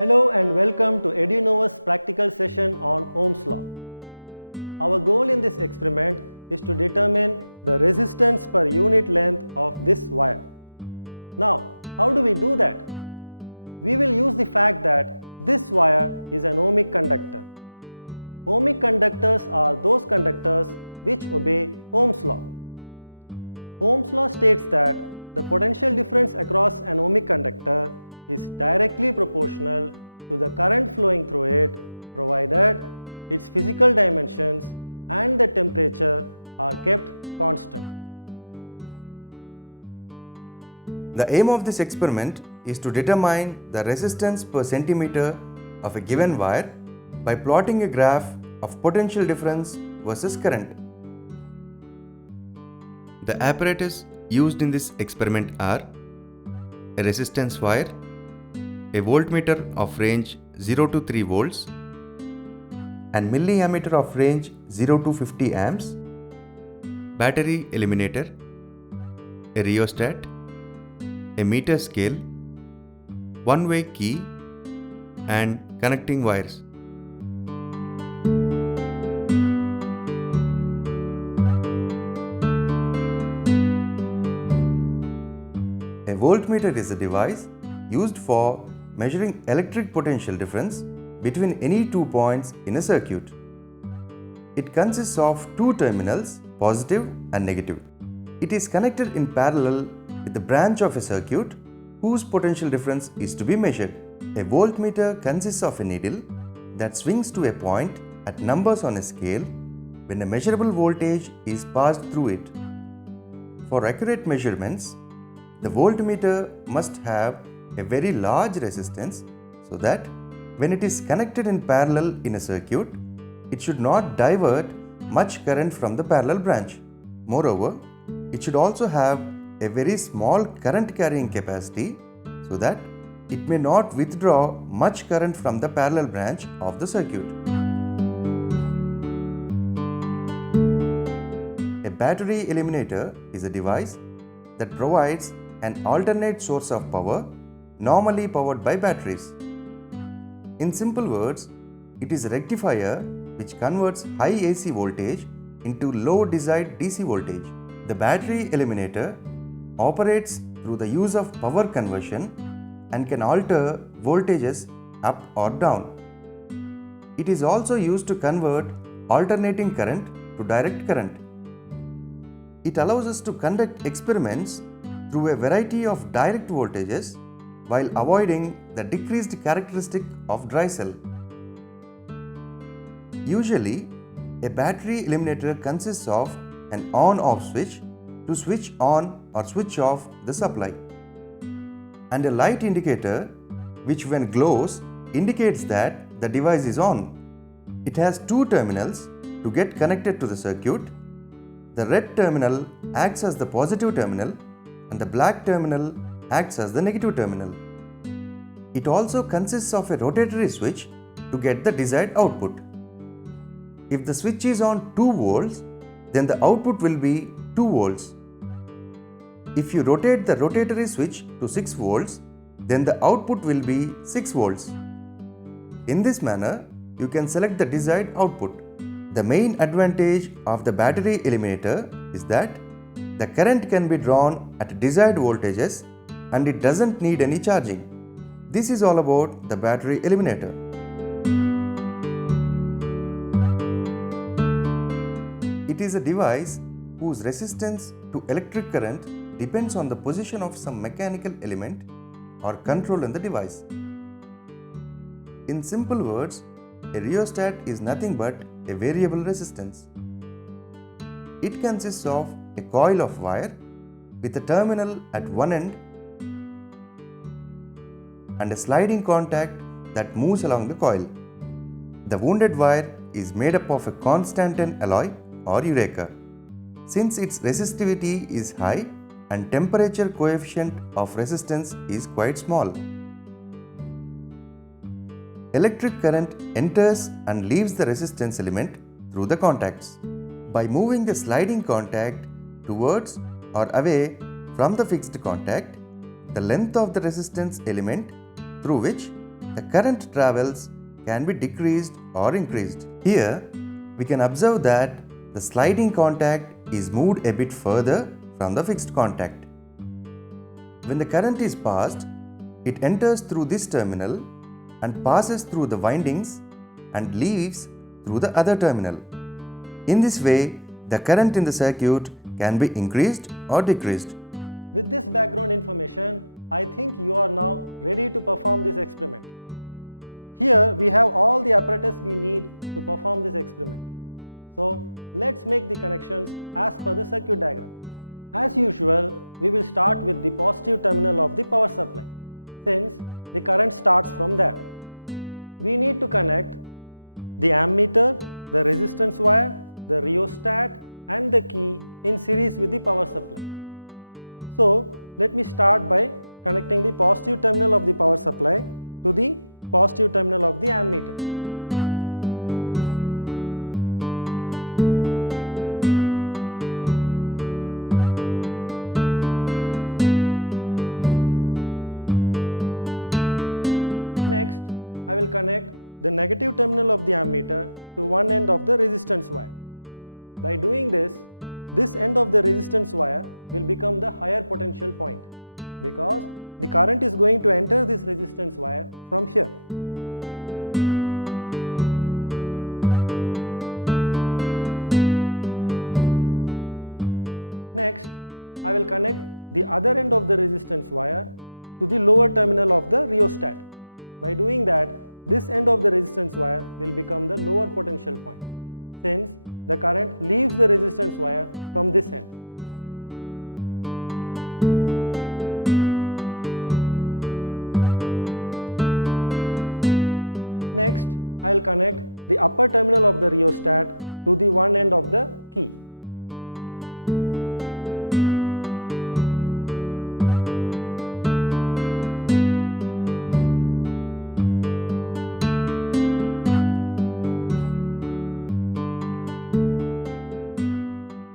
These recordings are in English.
Hello and welcome to Edunovus practical session on Ohm's law. Our goal in this experiment is to determine the resistance per unit length of this wire. Now, how do we do that? We will use the fact that this wire is an ohmic conductor. Ohmic conductors are those conductors which obey Ohm's law. Ohm's law states that the potential difference across an ohmic conductor is directly proportional to the current flowing through it, provided its physical dimensions and the temperature are kept constant. The aim of this experiment is to determine the resistance per centimeter of a given wire by plotting a graph of potential difference versus current. The apparatus used in this experiment are a resistance wire, a voltmeter of range 0 to 3 volts, and milliammeter of range 0 to 50 amps, battery eliminator, a rheostat, a meter scale, one-way key, and connecting wires. A voltmeter is a device used for measuring electric potential difference between any two points in a circuit. It consists of two terminals, positive and negative. It is connected in parallel with the branch of a circuit whose potential difference is to be measured. A voltmeter consists of a needle that swings to a point at numbers on a scale when a measurable voltage is passed through it. For accurate measurements, the voltmeter must have a very large resistance so that when it is connected in parallel in a circuit, it should not divert much current from the parallel branch. Moreover, it should also have a very small current carrying capacity so that it may not withdraw much current from the parallel branch of the circuit. A battery eliminator is a device that provides an alternate source of power normally powered by batteries. In simple words, it is a rectifier which converts high AC voltage into low desired DC voltage. The battery eliminator operates through the use of power conversion and can alter voltages up or down. It is also used to convert alternating current to direct current. It allows us to conduct experiments through a variety of direct voltages while avoiding the decreased characteristic of dry cell. Usually, a battery eliminator consists of an on-off switch to switch on or switch off the supply, and a light indicator which, when glows, indicates that the device is on. It has two terminals to get connected to the circuit. The red terminal acts as the positive terminal and the black terminal acts as the negative terminal. It also consists of a rotatory switch to get the desired output. If the switch is on 2 volts, then the output will be 2 volts. If you rotate the rotatory switch to 6 volts, then the output will be 6 volts. In this manner, you can select the desired output. The main advantage of the battery eliminator is that the current can be drawn at desired voltages and it doesn't need any charging. This is all about the battery eliminator. It is a device whose resistance to electric current depends on the position of some mechanical element or control in the device. In simple words, a rheostat is nothing but a variable resistance. It consists of a coil of wire with a terminal at one end and a sliding contact that moves along the coil. The wounded wire is made up of a constantan alloy or eureka. Since its resistivity is high and temperature coefficient of resistance is quite small, electric current enters and leaves the resistance element through the contacts. By moving the sliding contact towards or away from the fixed contact, the length of the resistance element through which the current travels can be decreased or increased. Here, we can observe that the sliding contact is moved a bit further from the fixed contact. When the current is passed, it enters through this terminal and passes through the windings and leaves through the other terminal. In this way, the current in the circuit can be increased or decreased. With this background information, I think you are now ready to perform this experiment. Here we have all the apparatus we need to perform this experiment. So let's make the connections as per the circuit diagram. As usual, we will start with the positive terminal of the power supply, since the current starts from there. We need to connect the ammeter, the resistance wire, the rheostat and the key in series with the power supply. So let me start by connecting the positive terminal of the power supply to the positive terminal of the ammeter. Next, I will connect the negative terminal of the ammeter to one end of the resistance wire. By doing this end of the resistance wire will become the higher potential point, because the current is going to enter this resistance wire from here. Next, I will connect the other end of the resistance wire to the lower terminal of the rheostat. By doing that, this end of the resistance wire will become the lower potential point, since the current leaves the resistance wire from this end. Next, I will connect the upper terminal of the rheostat to the one end of the key.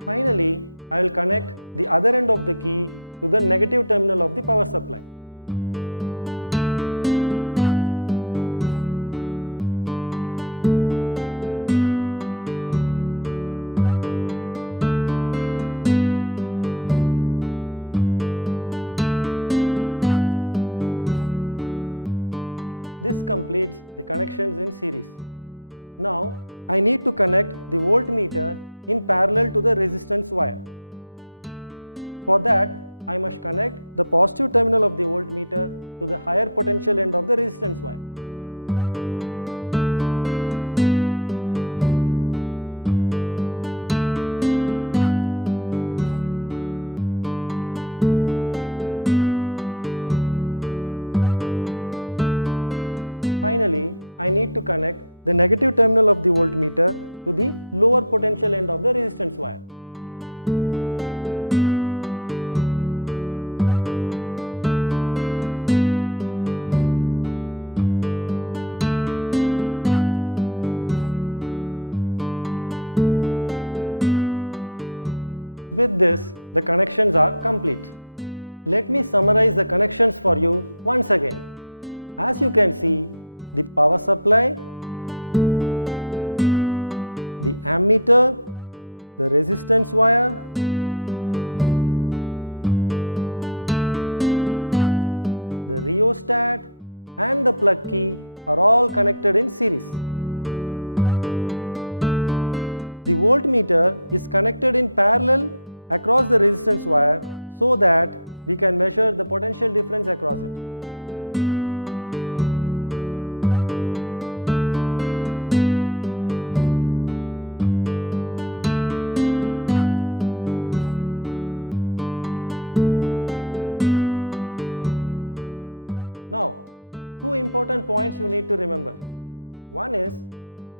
Finally, I will connect the other end of the key to the negative terminal of the power supply. This completes the connections in series. Now, I need to connect the voltmeter in parallel to the resistance wire. For that, I must connect the positive terminal of the voltmeter to the higher potential end of the resistance wire. Finally, I need to connect the negative terminal of the voltmeter to the lower potential end of the resistance wire. With this, the connections are complete. Let me summarize the connections for you once again. As you can see, the power supply, the ammeter, the resistance wire, the rheostat and the plug key are all connected in series. The voltmeter is connected in parallel across the resistance wire so that we can measure the potential difference across it. Now, two important points you need to remember. One is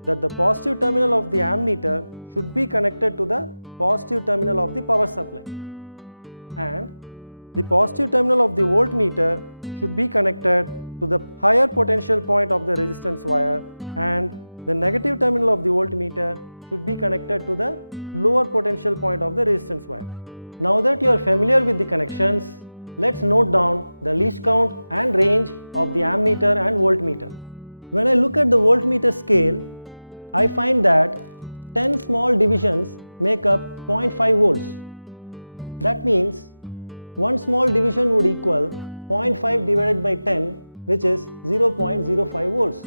that the positive terminal of the ammeter should be connected to the positive terminal of the power supply, and the positive terminal of the voltmeter should be connected to the higher potential point of the resistance wire, and the negative terminal of the voltmeter should be connected to the lower potential point of the resistance wire. Now that you are familiar with the connections, let's note down the least count and range of the ammeter and voltmeter. When I look at the voltmeter scale, I find that 10 small divisions make up 0.5 volts. That means one small division would equal 0.5 divided by 10, which is 0.05 volts.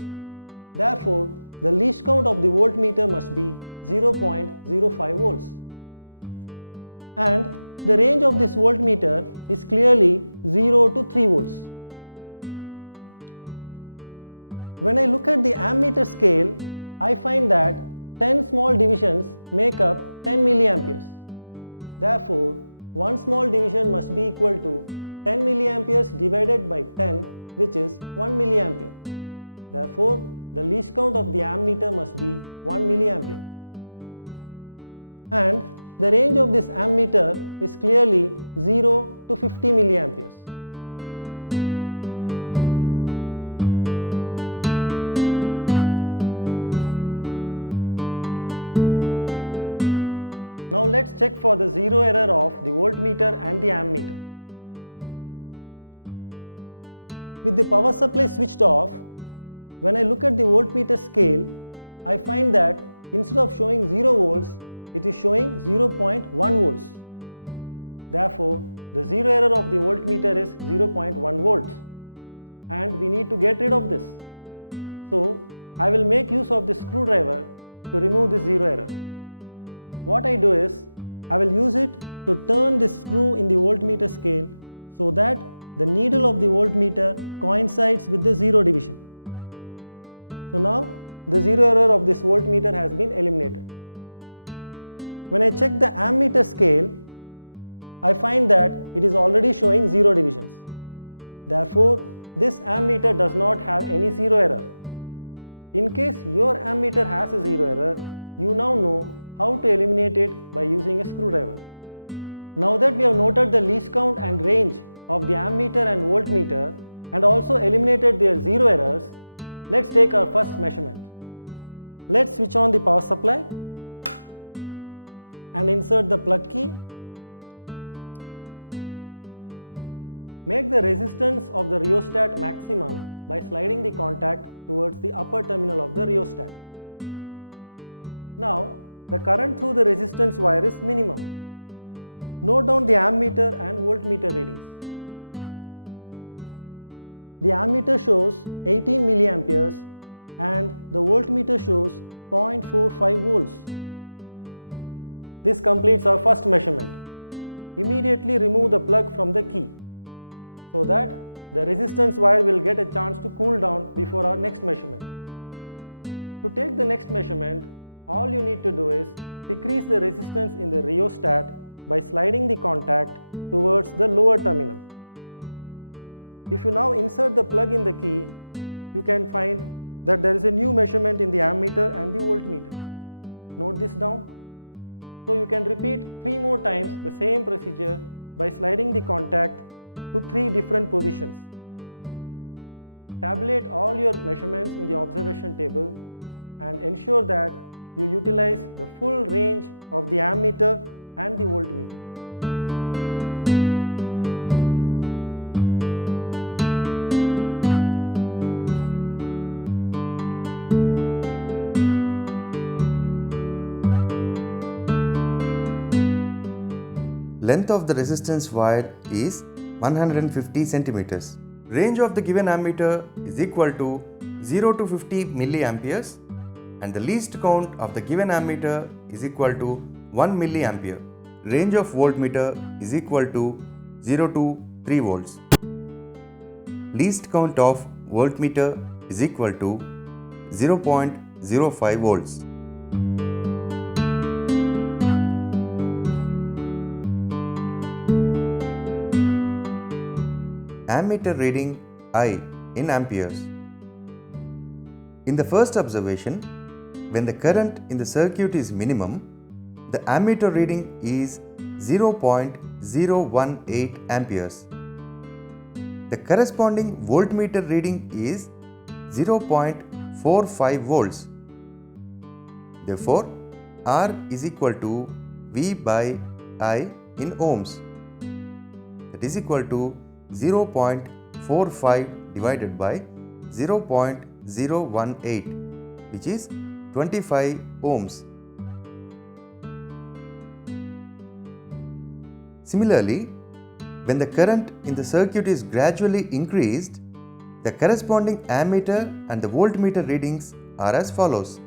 Therefore, the least count of the voltmeter must be 0.05 volts. And the range of this voltmeter is clearly 0 to 3 volts. When I look at the ammeter scale, I find that 10 small divisions make up 10 milliamperes. Therefore, one small division must be equal to 10 milliamperes divided by 10, which is 1 milliampere. Therefore, the least count of the ammeter must be 1 milliampere. And the range of this ammeter is clearly 0 to 50 milliamperes. Now let's check for the zero error of the voltmeter and the ammeter. With the power supply switched off, when I look at the voltmeter scale, I find that instead of showing 0 volts, it is showing 0.1 volts. Therefore, the zero error of the voltmeter is 0.1 volts. And we need to get rid of this. So, I will make use of this screwdriver to remove this zero error. What I do is, I will use it to turn this screw in the voltmeter scale so that the needle of the voltmeter coincides with the zero division. So now, the zero error of this voltmeter has been eliminated. When I check the ammeter scale, I find that it is already showing zero divisions. Therefore, this ammeter does not have any zero error. In case your ammeter has a zero error, you now know how to eliminate it by using a screwdriver. Now that we have noted the least count and range of the ammeter and voltmeter and also eliminated their zero errors, let's take our first measurement. Let's switch on the power supply and insert the plug key. Make the resistance of the rheostat maximum by sliding the contact towards the upper terminal of the rheostat. Now, the current through the resistance wire is minimum. Note down the ammeter and voltmeter readings. The ammeter shows 18 milliamperes and the voltmeter shows 0.45 volts. This completes our first measurement. Immediately remove the plug from the key so that the resistance wire will get a chance to cool down before our next measurement. To take the next measurement, all you need to do is decrease the resistance in the rheostat by sliding the contact towards the lower terminal. If you now insert the plug in the key, you can find that there is a new measurement in the ammeter and the voltmeter. Note this down. So you can repeat 3 more times the same procedure by sliding the contact to 3 different positions. Tabulate all your measurements in the observation table and ensure that you utilize the full range of the ammeter and the voltmeter. Length of the resistance wire is 150 centimeters. Range of the given ammeter is equal to 0 to 50 milliamperes and the least count of the given ammeter is equal to 1 milliampere. Range of voltmeter is equal to 0 to 3 volts. Least count of voltmeter is equal to 0.05 volts. Ammeter reading I in amperes. In the first observation, when the current in the circuit is minimum, the ammeter reading is 0.018 amperes. The corresponding voltmeter reading is 0.45 volts. Therefore, R is equal to V by I in ohms. that is equal to 0.45 divided by 0.018, which is 25 ohms. Similarly, when the current in the circuit is gradually increased, the corresponding ammeter and the voltmeter readings are as follows.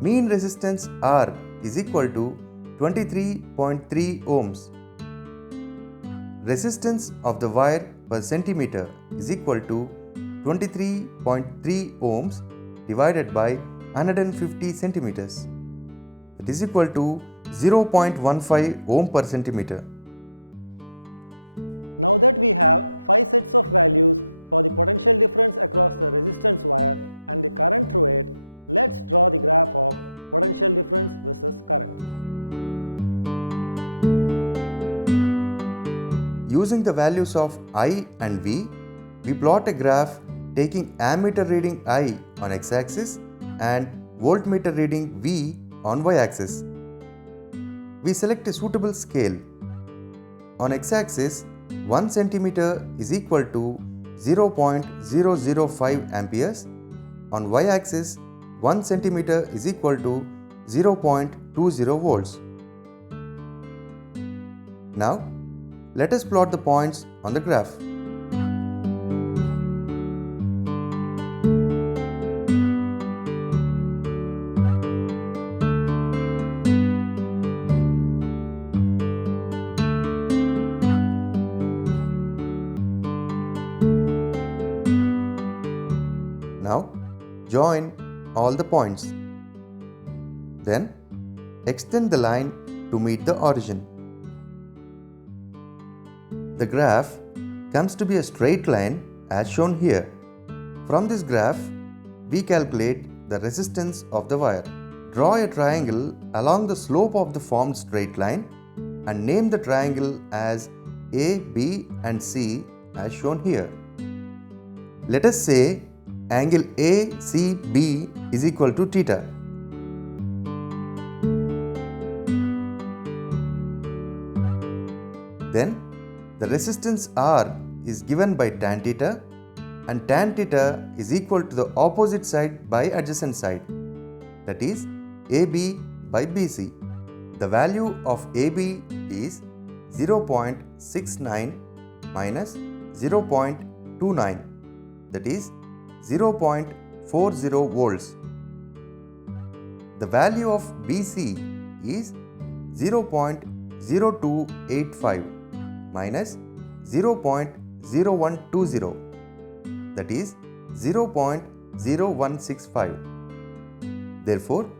Mean resistance R is equal to 23.3 ohms. Resistance of the wire per centimeter is equal to 23.3 ohms divided by 150 centimeters. It is equal to 0.15 ohm per centimeter. Now that we have 5 sets of values for the potential difference across the resistance wire and the current through it, let's draw the graph of potential difference versus current. Using the values of I and V, we plot a graph taking ammeter reading I on x-axis and voltmeter reading V on y-axis. We select a suitable scale. On x-axis, 1 centimeter is equal to 0.005 amperes. On y-axis, 1 centimeter is equal to 0.20 volts. Now, let us plot the points on the graph. Now, join all the points. Then, extend the line to meet the origin. The graph comes to be a straight line as shown here. From this graph, we calculate the resistance of the wire. Draw a triangle along the slope of the formed straight line and name the triangle as A, B and C as shown here. Let us say angle ACB is equal to theta. Then the resistance R is given by tan theta and tan theta is equal to the opposite side by adjacent side, that is AB by BC. The value of AB is 0.69 minus 0.29, that is 0.40 volts. The value of BC is 0.0285 minus 0.0120, that is 0.0165. Therefore,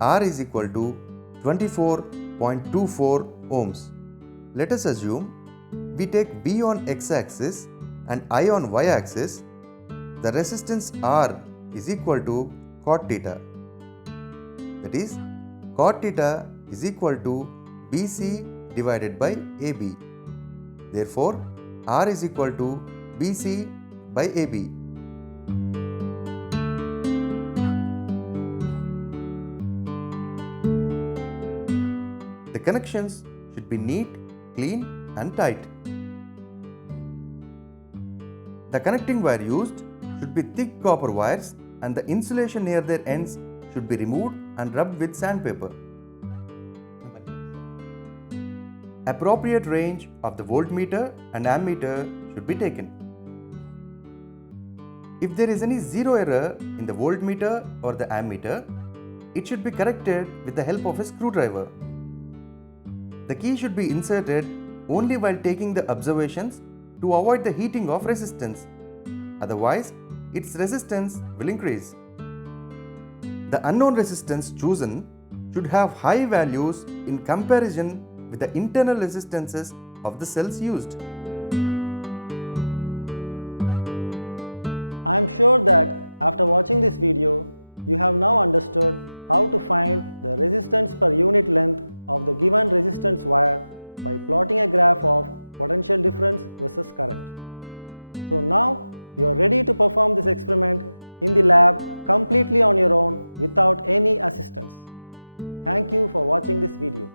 R is equal to 24.24 ohms. Let us assume we take B on x-axis and I on y-axis. The resistance R is equal to cot theta. That is, cot theta is equal to BC divided by AB. Therefore, R is equal to BC by AB. The connections should be neat, clean and tight. The connecting wire used should be thick copper wires and the insulation near their ends should be removed and rubbed with sandpaper. Appropriate range of the voltmeter and ammeter should be taken. If there is any zero error in the voltmeter or the ammeter, it should be corrected with the help of a screwdriver. The key should be inserted only while taking the observations to avoid the heating of resistance. Otherwise, its resistance will increase. The unknown resistance chosen should have high values in comparison with the internal resistances of the cells used. I am sure that After watching this video, you have now understood how to find the resistance per unit length of the given resistance wire by plotting a graph of potential difference versus current. So now you are ready to perform this experiment in the lab completely on your own without any assistance. Thank you for watching this video.